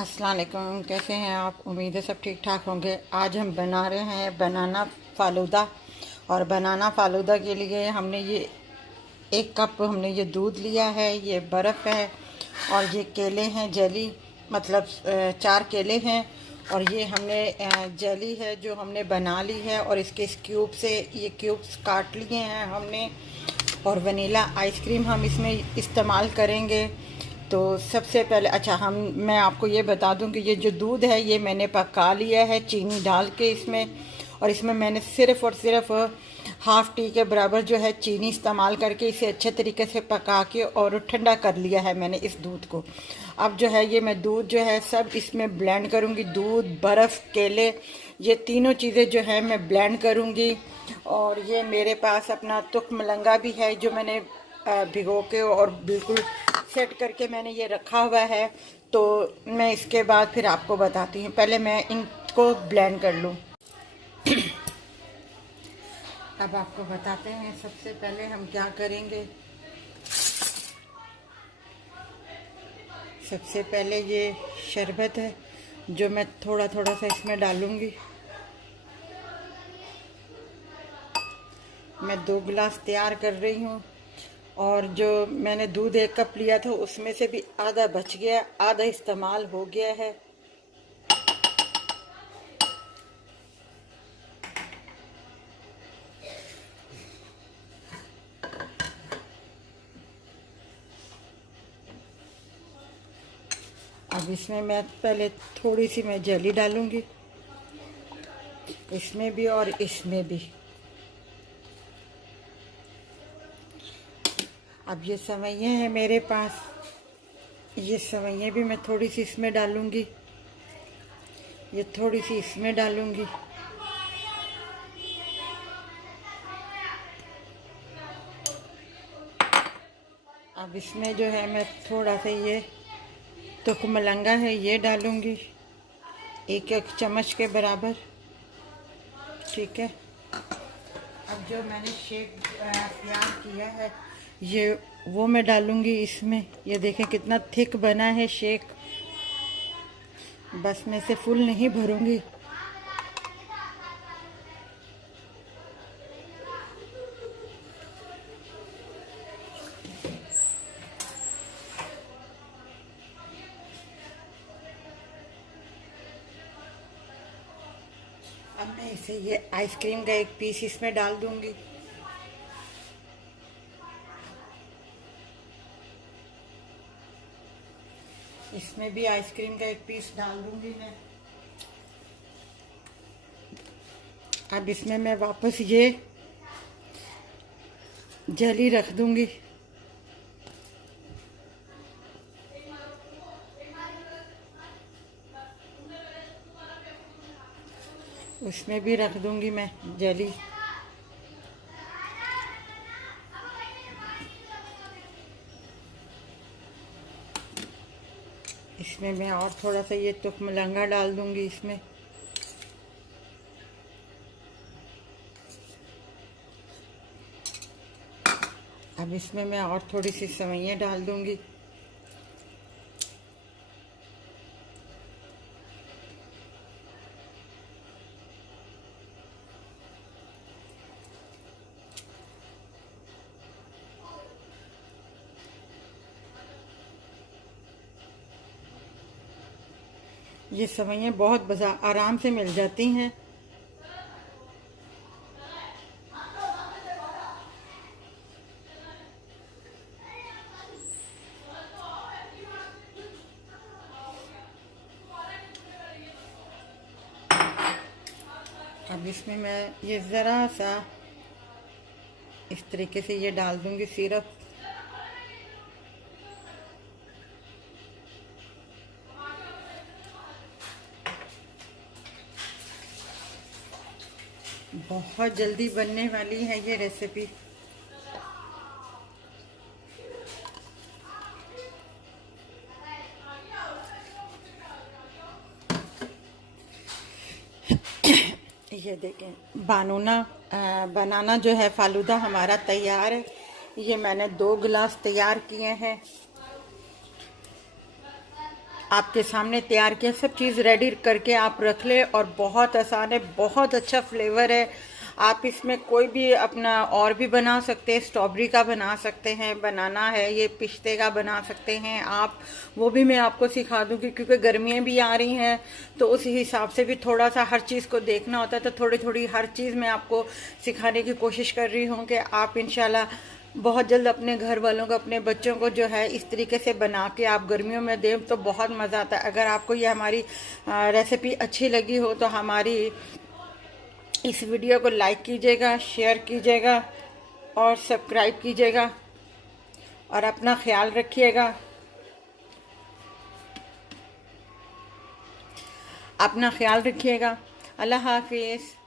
अस्सलाम वालेकुम। कैसे हैं आप? उम्मीद है सब ठीक ठाक होंगे। आज हम बना रहे हैं बनाना फालूदा। और बनाना फालूदा के लिए हमने ये 1 कप हमने ये दूध लिया है, ये बर्फ़ है और ये केले हैं जेली, मतलब 4 केले हैं। और ये हमने जेली है जो हमने बना ली है और इसके इस क्यूब से ये क्यूब्स काट लिए हैं हमने। और वनीला आइसक्रीम हम इसमें इस्तेमाल करेंगे। तो सबसे पहले मैं आपको ये बता दूं कि ये जो दूध है ये मैंने पका लिया है चीनी डाल के इसमें। और इसमें मैंने सिर्फ़ और सिर्फ हाफ़ टी के बराबर जो है चीनी इस्तेमाल करके इसे अच्छे तरीके से पका के और ठंडा कर लिया है मैंने इस दूध को। अब जो है ये मैं दूध जो है सब इसमें ब्लेंड करूँगी। दूध, बर्फ़, केले, ये तीनों चीज़ें जो है मैं ब्लेंड करूँगी। और ये मेरे पास अपना तुख मलंगा भी है जो मैंने भिगो के और बिल्कुल सेट करके मैंने ये रखा हुआ है। तो मैं इसके बाद फिर आपको बताती हूँ, पहले मैं इनको ब्लेंड कर लूँ। अब आपको बताते हैं सबसे पहले हम क्या करेंगे। सबसे पहले ये शरबत है जो मैं थोड़ा थोड़ा सा इसमें डालूँगी। मैं 2 गिलास तैयार कर रही हूँ और जो मैंने दूध 1 कप लिया था उसमें से भी आधा बच गया, आधा इस्तेमाल हो गया है। अब इसमें मैं पहले थोड़ी सी मैं जेली डालूँगी, इसमें भी और इसमें भी। अब ये सेवइयाँ हैं मेरे पास, ये सेवइयाँ भी मैं थोड़ी सी इसमें डालूँगी, ये थोड़ी सी इसमें डालूँगी। अब इसमें जो है मैं थोड़ा सा ये तुख मलंगा है ये डालूँगी, 1-1 चम्मच के बराबर। ठीक है। अब जो मैंने शेक तैयार किया है ये वो मैं डालूँगी इसमें। ये देखें कितना थिक बना है शेक। बस मैं इसे फुल नहीं भरूँगी। अब मैं इसे ये आइसक्रीम का 1 पीस इसमें डाल दूँगी। इसमें भी आइसक्रीम का 1 पीस डाल दूँगी मैं। अब इसमें मैं वापस ये जेली रख दूँगी। उसमें भी रख दूँगी मैं जेली। इसमें मैं और थोड़ा सा ये तुख मलंगा डाल दूँगी इसमें। अब इसमें मैं और थोड़ी सी सेवइयाँ डाल दूँगी। ये सेवइयाँ बहुत बाजार आराम से मिल जाती हैं। अब इसमें मैं ये ज़रा सा इस तरीके से ये डाल दूँगी सिरप। बहुत जल्दी बनने वाली है ये रेसिपी। ये देखें बनाना जो है फालूदा हमारा तैयार है। ये मैंने 2 गिलास तैयार किए हैं। आपके सामने तैयार किया, सब चीज़ रेडी करके आप रख ले। और बहुत आसान है, बहुत अच्छा फ्लेवर है। आप इसमें कोई भी अपना और भी बना सकते हैं, स्ट्रॉबेरी का बना सकते हैं, बनाना है ये पिस्ते का बना सकते हैं आप, वो भी मैं आपको सिखा दूँगी, क्योंकि गर्मियाँ भी आ रही हैं तो उस हिसाब से भी थोड़ा सा हर चीज़ को देखना होता है। तो थोड़ी थोड़ी हर चीज़ मैं आपको सिखाने की कोशिश कर रही हूँ कि आप इंशाल्लाह बहुत जल्द अपने घर वालों को, अपने बच्चों को जो है इस तरीके से बना के आप गर्मियों में दें तो बहुत मज़ा आता है। अगर आपको ये हमारी रेसिपी अच्छी लगी हो तो हमारी इस वीडियो को लाइक कीजिएगा, शेयर कीजिएगा और सब्सक्राइब कीजिएगा और अपना ख्याल रखिएगा। अपना ख्याल रखिएगा। अल्लाह हाफिज़।